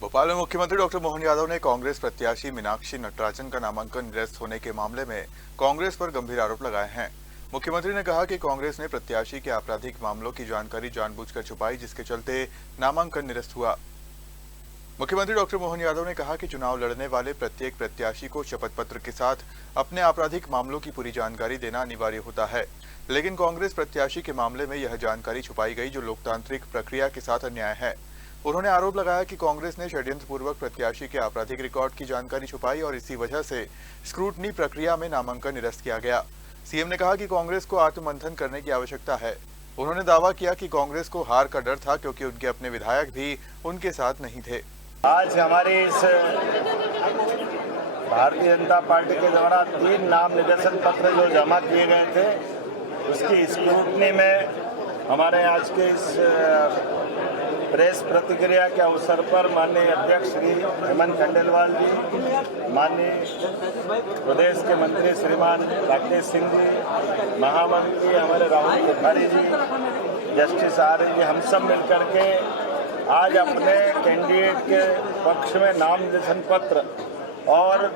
भोपाल में मुख्यमंत्री डॉक्टर मोहन यादव ने कांग्रेस प्रत्याशी मीनाक्षी नटराजन का नामांकन निरस्त होने के मामले में कांग्रेस पर गंभीर आरोप लगाए हैं। मुख्यमंत्री ने कहा कि कांग्रेस ने प्रत्याशी के आपराधिक मामलों की जानकारी जानबूझकर छुपाई, जिसके चलते नामांकन निरस्त हुआ। मुख्यमंत्री डॉक्टर मोहन यादव ने कहा कि चुनाव लड़ने वाले प्रत्येक प्रत्याशी को शपथ पत्र के साथ अपने आपराधिक मामलों की पूरी जानकारी देना अनिवार्य होता है, लेकिन कांग्रेस प्रत्याशी के मामले में यह जानकारी छुपाई गई, जो लोकतांत्रिक प्रक्रिया के साथ अन्याय है। उन्होंने आरोप लगाया कि कांग्रेस ने षड्यंत्रपूर्वक प्रत्याशी के आपराधिक रिकॉर्ड की जानकारी छुपाई और इसी वजह से स्क्रूटनी प्रक्रिया में नामांकन निरस्त किया गया। सीएम ने कहा कि कांग्रेस को आत्ममंथन करने की आवश्यकता है। उन्होंने दावा किया कि कांग्रेस को हार का डर था, क्योंकि उनके अपने विधायक भी उनके साथ नहीं थे। आज हमारी इस भारतीय जनता पार्टी के द्वारा 3 नाम निर्देशन पत्र जो जमा किए गए थे, उसकी स्क्रूटनी में हमारे आज के इस प्रेस प्रतिक्रिया के अवसर पर माननीय अध्यक्ष श्री हेमंत खंडेलवाल जी, माननीय प्रदेश के मंत्री श्रीमान राकेश सिंह जी, महामंत्री हमारे राहुल बुखारी जी, जस्टिस आर्य जी, हम सब मिलकर के आज अपने कैंडिडेट के पक्ष में नाम निर्देशन पत्र और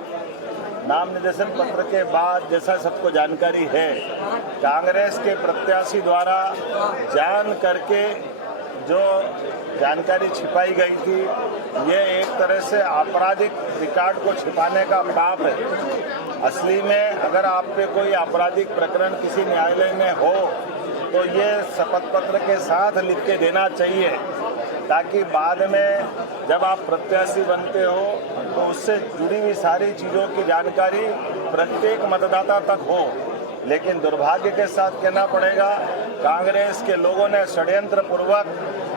नाम निर्देशन पत्र के बाद जैसा सबको जानकारी है, कांग्रेस के प्रत्याशी द्वारा जान करके जो जानकारी छिपाई गई थी, ये एक तरह से आपराधिक रिकॉर्ड को छिपाने का पाप है। असली में अगर आप पे कोई आपराधिक प्रकरण किसी न्यायालय में हो तो ये शपथ पत्र के साथ लिख के देना चाहिए, ताकि बाद में जब आप प्रत्याशी बनते हो तो उससे जुड़ी हुई सारी चीज़ों की जानकारी प्रत्येक मतदाता तक हो। लेकिन दुर्भाग्य के साथ कहना पड़ेगा, कांग्रेस के लोगों ने षड्यंत्र पूर्वक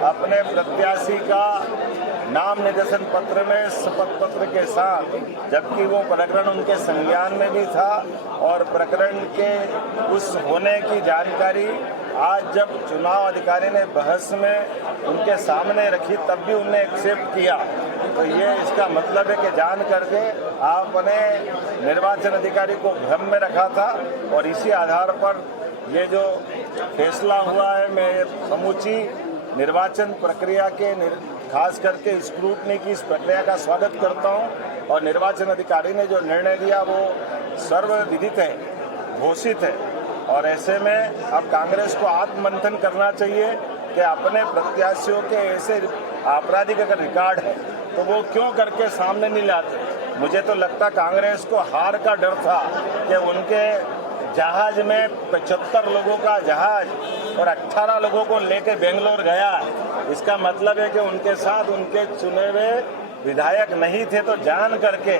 अपने प्रत्याशी का नाम निर्देशन पत्र में शपथ पत्र के साथ, जबकि वो प्रकरण उनके संज्ञान में भी था और प्रकरण के उस होने की जानकारी आज जब चुनाव अधिकारी ने बहस में उनके सामने रखी तब भी उन्हें एक्सेप्ट किया। तो ये इसका मतलब है कि जान करके आपने निर्वाचन अधिकारी को भ्रम में रखा था और इसी आधार पर ये जो फैसला हुआ है, मैं समूची निर्वाचन प्रक्रिया के खास करके स्क्रूटनी की इस प्रक्रिया का स्वागत करता हूं और निर्वाचन अधिकारी ने जो निर्णय दिया वो सर्वविदित है, घोषित है। और ऐसे में अब कांग्रेस को आत्ममंथन करना चाहिए कि अपने प्रत्याशियों के ऐसे आपराधिक अगर रिकॉर्ड है तो वो क्यों करके सामने नहीं लाते। मुझे तो लगता कांग्रेस को हार का डर था कि उनके जहाज में 75 लोगों का जहाज और 18 लोगों को लेकर बेंगलोर गया। इसका मतलब है कि उनके साथ उनके चुने हुए विधायक नहीं थे, तो जान करके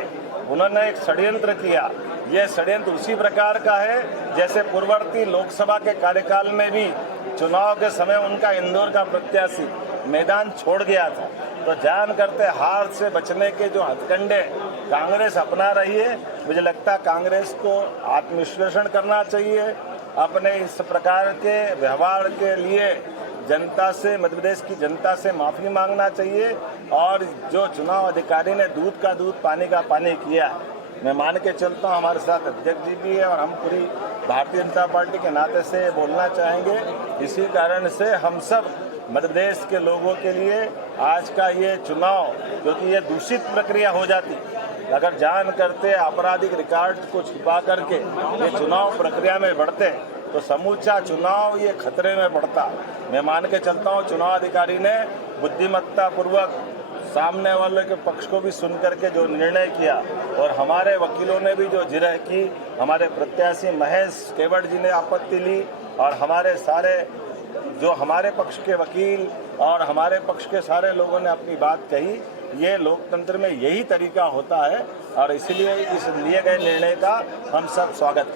उन्होंने एक षड्यंत्र किया। यह षड्यंत्र उसी प्रकार का है जैसे पूर्ववर्ती लोकसभा के कार्यकाल में भी चुनाव के समय उनका इंदौर का प्रत्याशी मैदान छोड़ गया था। तो जान करते हार से बचने के जो हथकंडे कांग्रेस अपना रही है, मुझे लगता है कांग्रेस को आत्मविश्लेषण करना चाहिए। अपने इस प्रकार के व्यवहार के लिए जनता से, मध्य प्रदेश की जनता से माफ़ी मांगना चाहिए। और जो चुनाव अधिकारी ने दूध का दूध पानी का पानी किया, मैं मान के चलता हूँ हमारे साथ अध्यक्ष जी भी है और हम पूरी भारतीय जनता पार्टी के नाते से बोलना चाहेंगे। इसी कारण से हम सब मध्य प्रदेश के लोगों के लिए आज का ये चुनाव, क्योंकि ये दूषित प्रक्रिया हो जाती, अगर जान करते आपराधिक रिकॉर्ड को छिपा करके ये चुनाव प्रक्रिया में बढ़ते तो समूचा चुनाव ये खतरे में पड़ता। मैं मान के चलता हूँ चुनाव अधिकारी ने बुद्धिमत्ता पूर्वक सामने वाले के पक्ष को भी सुन करके जो निर्णय किया और हमारे वकीलों ने भी जो जिरह की, हमारे प्रत्याशी महेश केवट जी ने आपत्ति ली और हमारे सारे जो हमारे पक्ष के वकील और हमारे पक्ष के सारे लोगों ने अपनी बात कही। ये लोकतंत्र में यही तरीका होता है और इसलिए इस लिए गए निर्णय का हम सब स्वागत करते हैं।